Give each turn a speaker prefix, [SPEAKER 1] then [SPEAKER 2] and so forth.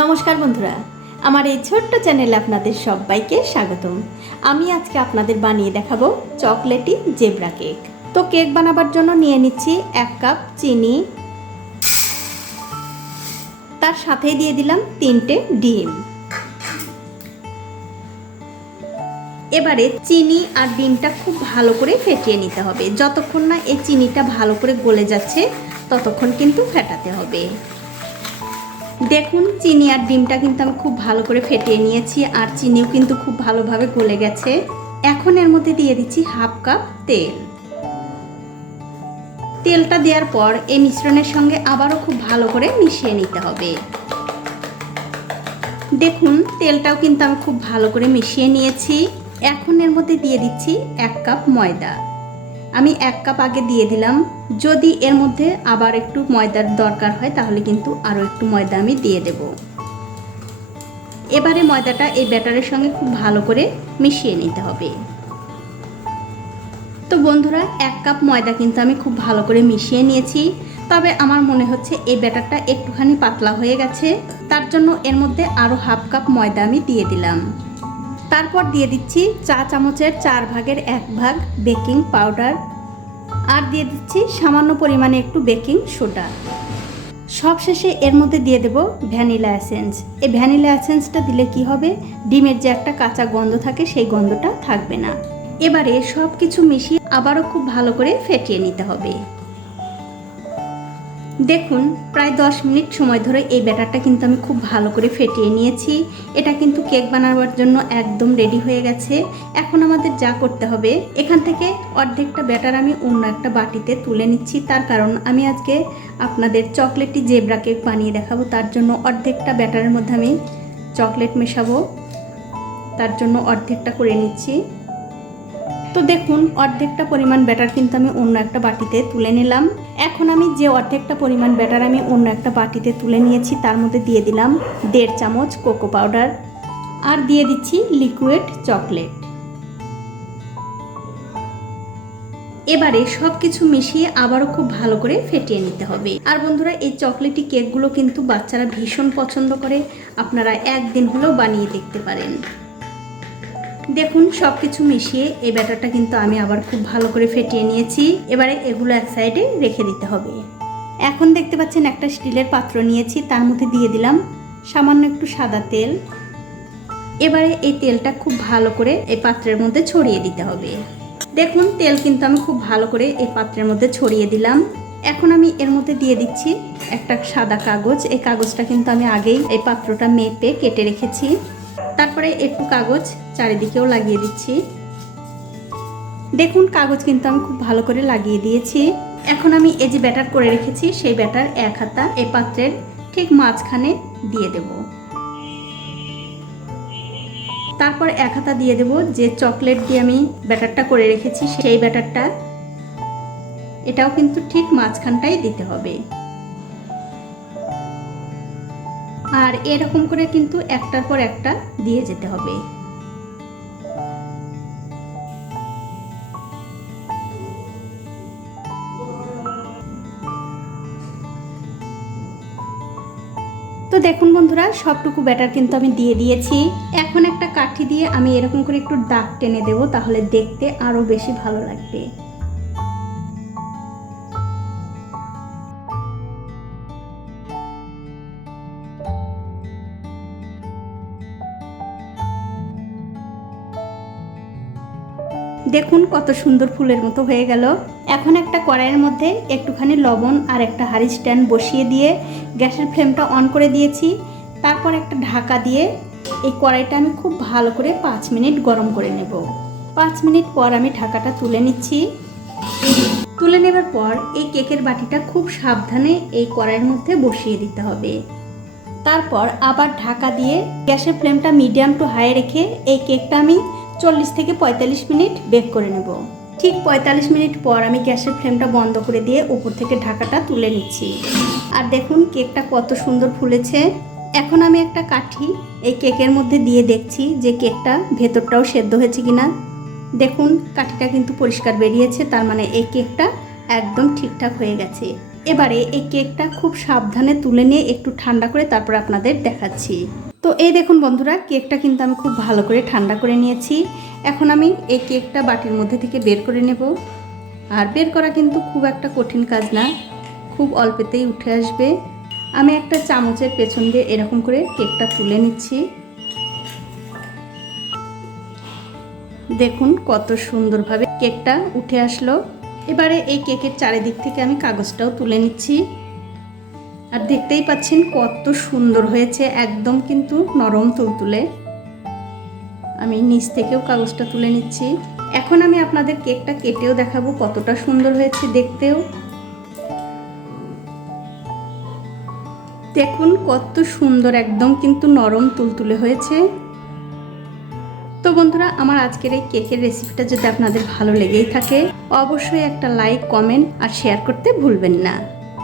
[SPEAKER 1] নমস্কার বন্ধুরা, আমার এই ছোট্ট চ্যানেলে আপনাদের সবাইকে স্বাগতম। আমি আজকে আপনাদের বানিয়ে দেখাবো চকলেটি জেব্রা কেক। তো কেক বানাবার জন্য নিয়ে নিচ্ছি এক কাপ চিনি। তার সাথেই দিয়ে দিলাম তিনটে ডিম। এবারে চিনি আর ডিমটা খুব ভালো করে ফেটিয়ে নিতে হবে। যতক্ষণ না এই চিনিটা ভালো করে গলে যাচ্ছে, ততক্ষণ কিন্তু ফেটাতে হবে। দেখুন, চিনি আর ডিমটা কিন্তু আমি খুব ভালো করে ফেটিয়ে নিয়েছি আর চিনিও কিন্তু খুব ভালোভাবে গলে গেছে। এখন এর মধ্যে দিয়ে দিচ্ছি হাফ কাপ তেল। তেলটা দেওয়ার পর এই মিশ্রণের সঙ্গে আবারও খুব ভালো করে মিশিয়ে নিতে হবে। দেখুন, তেলটাও কিন্তু আমি খুব ভালো করে মিশিয়ে নিয়েছি। এখন এর মধ্যে দিয়ে দিচ্ছি এক কাপ ময়দা। আমি এক কাপ আগে দিয়ে দিলাম। যদি এর মধ্যে আবার একটু ময়দার দরকার হয়, তাহলে কিন্তু আরও একটু ময়দা আমি দিয়ে দেব। এবারে ময়দাটা এই ব্যাটারের সঙ্গে খুব ভালো করে মিশিয়ে নিতে হবে। তো বন্ধুরা, এক কাপ ময়দা কিন্তু আমি খুব ভালো করে মিশিয়ে নিয়েছি। তবে আমার মনে হচ্ছে এই ব্যাটারটা একটুখানি পাতলা হয়ে গেছে। তার জন্য এর মধ্যে আরও হাফ কাপ ময়দা আমি দিয়ে দিলাম। তারপর দিয়ে দিচ্ছি চা চামচের চার ভাগের এক ভাগ বেকিং পাউডার। আর দিয়ে দিচ্ছি সামান্য পরিমাণে একটু বেকিং সোডা। সবশেষে এর মধ্যে দিয়ে দেব ভ্যানিলা অ্যাসেন্স এই ভ্যানিলা অ্যাসেন্সটা দিলে কি হবে? ডিমের যে একটা কাঁচা গন্ধ থাকে সেই গন্ধটা থাকবে না। এবারে সব কিছু মিশিয়ে আবারও খুব ভালো করে ফেটিয়ে নিতে হবে। দেখুন, প্রায় দশ মিনিট সময় ধরে এই ব্যাটারটা কিন্তু আমি খুব ভালো করে ফেটিয়ে নিয়েছি। এটা কিন্তু কেক বানাবার জন্য একদম রেডি হয়ে গেছে। এখন আমাদের যা করতে হবে, এখান থেকে অর্ধেকটা ব্যাটার আমি অন্য একটা বাটিতে তুলে নিচ্ছি। তার কারণ আমি আজকে আপনাদের চকলেটটি জেব্রা কেক বানিয়ে দেখাবো। তার জন্য অর্ধেকটা ব্যাটারের মধ্যে আমি চকলেট মেশাবো। তার জন্য অর্ধেকটা করে নিচ্ছি। তো দেখুন, অর্ধেকটা পরিমাণ ব্যাটার কিন্তু আমি অন্য একটা বাটিতে তুলে নিলাম। এখন আমি যে অর্ধেকটা পরিমাণ ব্যাটার আমি অন্য একটা বাটিতে তুলে নিয়েছি, তার মধ্যে দিয়ে দিলাম দেড় চামচ কোকো পাউডার আর দিয়ে দিচ্ছি লিকুইড চকলেট। এবারে সব কিছু মিশিয়ে আবারও খুব ভালো করে ফেটিয়ে নিতে হবে। আর বন্ধুরা, এই চকলেটি কেকগুলো কিন্তু বাচ্চারা ভীষণ পছন্দ করে। আপনারা একদিন হলেও বানিয়ে দেখতে পারেন। দেখুন সব কিছু মিশিয়ে এই ব্যাটারটা কিন্তু আমি আবার খুব ভালো করে ফেটিয়ে নিয়েছি। এবারে এগুলো এক সাইডে রেখে দিতে হবে। এখন দেখতে পাচ্ছেন একটা স্টিলের পাত্র নিয়েছি, তার মধ্যে দিয়ে দিলাম সামান্য একটু সাদা তেল। এবারে এই তেলটা খুব ভালো করে এই পাত্রের মধ্যে ছড়িয়ে দিতে হবে। দেখুন, তেল কিন্তু আমি খুব ভালো করে এই পাত্রের মধ্যে ছড়িয়ে দিলাম। এখন আমি এর মধ্যে দিয়ে দিচ্ছি একটা সাদা কাগজ। এই কাগজটা কিন্তু আমি আগেই এই পাত্রটা মেপে কেটে রেখেছি। তারপরে একটু কাগজ চারিদিকেও লাগিয়ে দিচ্ছি। দেখুন, কাগজ কিন্তু আমি খুব ভালো করে লাগিয়ে দিয়েছি। এখন আমি এই যে ব্যাটার করে রেখেছি, সেই ব্যাটার এক হাতা এই পাত্রের ঠিক মাঝখানে দিয়ে দেব। তারপর এক হাতা দিয়ে দেব যে চকলেট দিয়ে আমি ব্যাটারটা করে রেখেছি, সেই ব্যাটারটা এটাও কিন্তু ঠিক মাঝখানটাই দিতে হবে। আর এরকম করে কিন্তু একটার পর একটা দিয়ে যেতে হবে। তো দেখুন বন্ধুরা, সবটুকু ব্যাটার কিন্তু আমি দিয়ে দিয়েছি। এখন একটা কাঠি দিয়ে আমি এরকম করে একটু দাগ টেনে দেবো, তাহলে দেখতে আরও বেশি ভালো লাগবে। দেখুন কত সুন্দর ফুলের মতো হয়ে গেল। এখন একটা কড়াইয়ের মধ্যে একটুখানি লবণ আর একটা হাঁড়ি স্ট্যান্ড বসিয়ে দিয়ে গ্যাসের ফ্লেমটা অন করে দিয়েছি। তারপর একটা ঢাকা দিয়ে এই কড়াইটা আমি খুব ভালো করে পাঁচ মিনিট গরম করে নেব। পাঁচ মিনিট পর আমি ঢাকাটা তুলে নিচ্ছি। তুলে নেবার পর এই কেকের বাটিটা খুব সাবধানে এই কড়াইয়ের মধ্যে বসিয়ে দিতে হবে। তারপর আবার ঢাকা দিয়ে গ্যাসের ফ্লেমটা মিডিয়াম টু হাই রেখে এই কেকটা আমি চল্লিশ থেকে পঁয়তাল্লিশ মিনিট বেক করে নেব। ঠিক পঁয়তাল্লিশ মিনিট পর আমি গ্যাসের ফ্লেমটা বন্ধ করে দিয়ে উপর থেকে ঢাকাটা তুলে নিচ্ছি। আর দেখুন কেকটা কত সুন্দর ফুলেছে। এখন আমি একটা কাঠি এই কেকের মধ্যে দিয়ে দেখছি যে কেকটা ভেতরটাও সেদ্ধ হয়েছে কিনা। দেখুন, কাঠিটা কিন্তু পরিষ্কার বেরিয়েছে, তার মানে এই কেকটা একদম ঠিকঠাক হয়ে গেছে। এবারে এই কেকটা খুব সাবধানে তুলে নিয়ে একটু ঠান্ডা করে তারপর আপনাদের দেখাচ্ছি। তো এই দেখুন বন্ধুরা, কেকটা কিন্তু আমি খুব ভালো করে ঠান্ডা করে নিয়েছি। এখন আমি এই কেকটা বাটির মধ্যে থেকে বের করে নেব। আর বের করা কিন্তু খুব একটা কঠিন কাজ না, খুব অল্পেতেই উঠে আসবে। আমি একটা চামচের পেছন দিয়ে এরকম করে কেকটা তুলে নিচ্ছি। দেখুন কত সুন্দরভাবে কেকটা উঠে আসলো। এবারে এই কেকের চারিদিক থেকে আমি কাগজটাও তুলে নিচ্ছি। আর দেখতেই পাচ্ছেন কত সুন্দর হয়েছে, একদম কিন্তু নরম তুলতুলে। আমি নিচ থেকেও কাগজটা তুলে নিচ্ছি। এখন আমি আপনাদের কেকটা কেটেও দেখাবো কতটা সুন্দর হয়েছে দেখতেও। দেখুন কত সুন্দর, একদম কিন্তু নরম তুলতুলে হয়েছে। তো বন্ধুরা, আমার আজকের এই কেকের রেসিপিটা যদি আপনাদের ভালো লেগেই থাকে, অবশ্যই একটা লাইক, কমেন্ট আর শেয়ার করতে ভুলবেন না।